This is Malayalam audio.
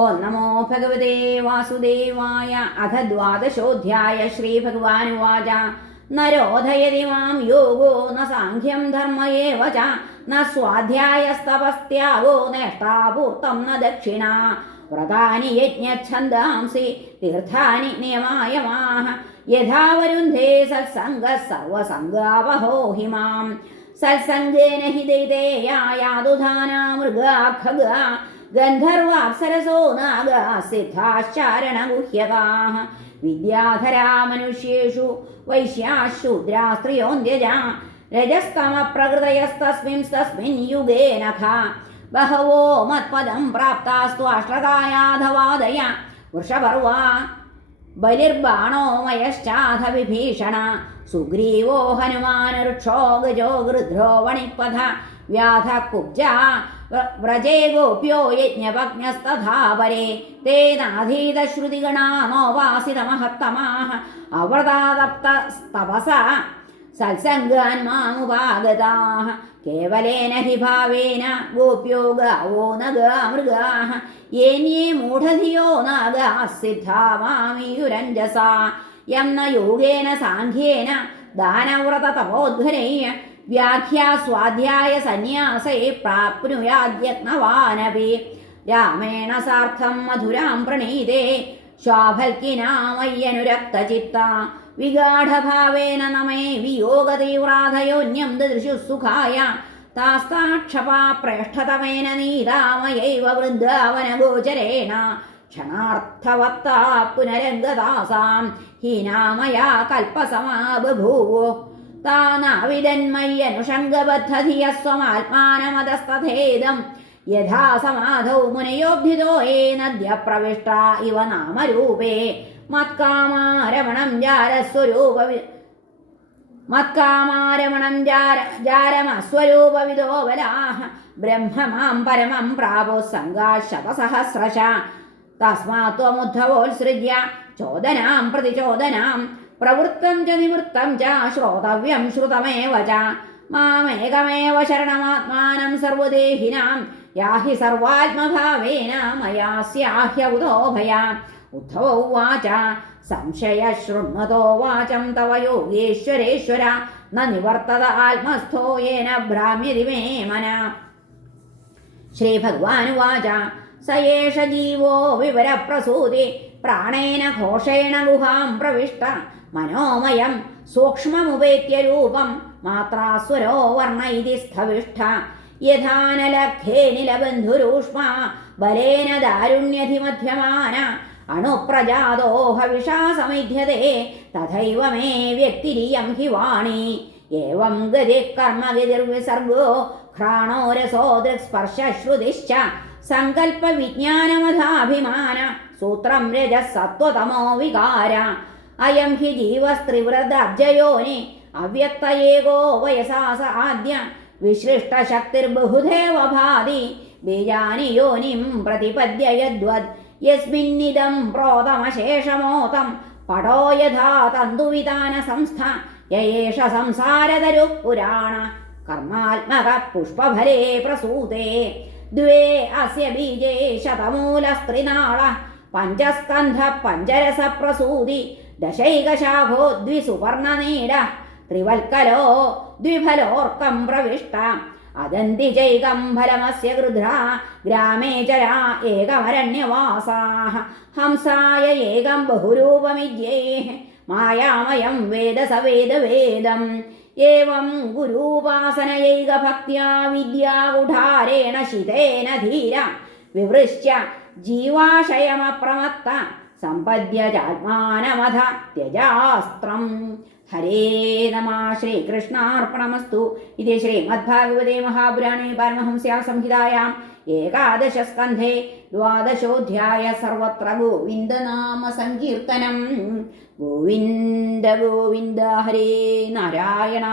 ഓം നമോ ഭഗവതേ വാസുദേവായ. അഥ ദ്വാദശോധ്യായ. ശ്രീഭഗവാനുവാച. നരോധയതി മാം യോഗോ ന സാഖ്യം ധർമ്മ ഏവ ച ന സ്വാധ്യായസ്തപസ്ത്യാഗോ നേഷ്ടാപൂർത്തം ന ദക്ഷിണ. വ്രതാനി യജ്ഞച്ഛന്ദാംസി തീർത്ഥാനി നിയമായമാഃ യഥാ വരുന്ധേ സത്സംഗഃ സർവസംഗാവഹോ हि മാം. സത്സംഗേന he ദൈതേയാ യാതുധാനാ മൃഗാ ഖഗാ ഗന്ധർവാപ്സരസോ Naga സിദ്ധാശ്ചാരണഗുഹ്യകാഃ. വിദ്യാധരാ മനുഷ്യേഷു വൈശ്യാശൂദ്രാ സ്ത്രിയോന്ത്യജാ രജസ്തമപ്രകൃതയസ്തസ്മിൻ Yuge നഖാ. ബഹവോ മത്പദം പ്രാപ്താസ്ത്വാഷ്ട്രകായാധവാദയ വൃഷപർവാ ബലിർബാണോ മയശ്ചാധ Vibhishana. സുഗ്രീവോ ഹനുമാനുരുക്ഷോ ഗജോ ഗൃധ്രോ വണിക്പഥ വ്യാധ കുബ്ജാ വ്രജേ ഗോപ്യോ യജ്ഞപജ്ഞസ്തഥാ പരേ. തേനാധീതശ്രുതിഗണാമോപാസിതമഹത്തമാഃ അവ്രതാതപ്തസ്തപസ സത്സംഗാൻ മാമുപാഗതാഃ. കേവലേന he ഭാവേന ഗോപ്യോ ഗാവോ നഗാ മൃഗാഃ യേന്യേ മൂഢധിയോ നാഗാഃ സിദ്ധാ മാമീയുരഞ്ജസാ. യം ന യോഗേന സാഖ്യേന ദാനവ്രത തപോധ്വനൈഃ വ്യാഖ്യാ സ്വാധ്യായ സന്യാസൈ പ്രാപ്നുയാദ്യത്നവാനപി. രാമേണ സാർത്ഥം മധുരാം പ്രണീതേ ശ്വാഭൽക്കിനാമയ്യനുരക്തചിത്ത. വിഗാഢഭാവേന നമേ വിയോഗതീവ്രാധയോന്യം ദൃശുസുഖായ. താസ്താക്ഷപാ പ്രേഷ്ഠതമേന നീതാമയൈവ വൃന്ദാവനഗോചരേണ. ക്ഷണാർത്ഥവത്താ പുനരംഗതാസാം ഹീനാമയാ കൽപ്പസമാ ബഭൂവോ. താനാവിദന്മയ്യനുഷംഗബദ്ധധിയസ്വമാത്മാനമതസ്തഥേദം യഥാ സമാധൗ മുനയോബ്ധിതോ യേനദ്യ പ്രവിഷ്ട ഇവ നാമരൂപേ. മത്കാമാരമണം ജാരമസ്വരൂപവിദോ ബലാഃ ബ്രഹ്മ മാം പരമം പ്രാപോ സംഗാശതസഹസ്രശ. തസ്മാത് ത്വമുദ്ധവോത്സൃജ്യ ചോദനാം പ്രതിചോദനാം പ്രവൃത്തം ച നിവൃത്തം ച ശ്രോതവ്യം ശ്രുതമേവ ച. മാമേകമേവ ശരണമാത്മാനം സർവദേഹിനാം യാഹി സർവാത്മഭാവേന മയാ സ്യാഹ്യകുതോ ഭയാ. ഉദ്ധവ ഉവാച. സംശയശൃണ്വതോ വാചം തവ യോഗേശ്വരേശ്വര ന നിവർത്തത ആത്മസ്ഥോ യേന ഭ്രാമ്യതി മേ മനഃ. ശ്രീഭഗവാനുവാച. സ ഏഷ ജീവോ വിവരപ്രസൂതി പ്രാണേന ഘോഷേണ ഗുഹാം പ്രവിഷ്ട. മനോമയം സൂക്ഷ്മമുപേത്യ രൂപം മാത്രാസ്വരോ വർണ്ണ ഇതി സ്ഥവിഷ്ഠ. യഥാനലഖേ നിലബന്ധുരൂഷ്മ ബലേന ദാരുണ്യധിമധ്യമാന. അണുപ്രജാതോ ഹവിഷാ സമിധ്യതേ തഥൈവ മേ വ്യക്തിരിയം ഹി വാണി. ഏവം ഗതി കർമ്മഗതിർവിസർഗോ ഘ്രാണോ രസോ ദൃക്സ്പർശശ്രുതിശ്ച സങ്കൽപ്പ വിജ്ഞാനമഥാഭിമാന. സൂത്രം രജസത്വതമോ വികാര. അയം ഹി ജീവസ്ത്രിവ്രതർജയോനി അവ്യക്ത ഏകോ വയസാ സ ആദ്യ. വിശ്ലിഷ്ടശക്തിർബഹുധേവ ഭാതി ബീജാനി യോനിം പ്രതിപദ്യ യദ്വദ്. യസ്മിന്നിദം പ്രോതമശേഷമോതം പടോ യഥാ തന്തുവിതാന സംസ്ഥ. യേഷ സംസാരതരു പുരാണ കർമാത്മക പുഷ്പഫലേ പ്രസൂതേ. ദ്വേ അസ്യ ബീജേ ശതമൂലസ്ത്രിനാള പഞ്ചസ്കന്ധ പഞ്ചരസ പ്രസൂതി. ദശൈകശാഖോ ദ്വിസുവർണനീഡ ത്രിവൽക്കലോ ദ്വിഫലോർക്കം പ്രവിഷ്ട. അദന്തി ചൈകം ഫലമസ്യ ഗൃധ്രാ ഗ്രാമേ ചരാ ഏകമരണ്യവാസാഃ. ഹംസായ ഏകം ബഹുരൂപമിജ്യേഃ മായാമയം വേദ സ വേദവേദം. ഏവം ഗുരൂപാസനയൈകഭക്ത്യാ വിദ്യാകുഠാരേണ ശിതേന ധീര വിവൃശ്യ ജീവാശയമപ്രമത്ത സമ്പദ്യ ചാത്മാനമഥ ത്യജാസ്ത്രം. ഹരേ നമഃ. ശ്രീകൃഷ്ണാർപ്പണമസ്തു. ഇത് ശ്രീമദ്ഭാഗവതേ മഹാപുരാണേ പാരമഹംസ്യാം സംഹിതായാം ഏകാദശസ്കന്ധേ ദ്വാദശോധ്യായ. സർവത്ര ഗോവിന്ദനാമ സങ്കീർത്തനം. ഗോവിന്ദ ഗോവിന്ദ. ഹരേ നാരായണ.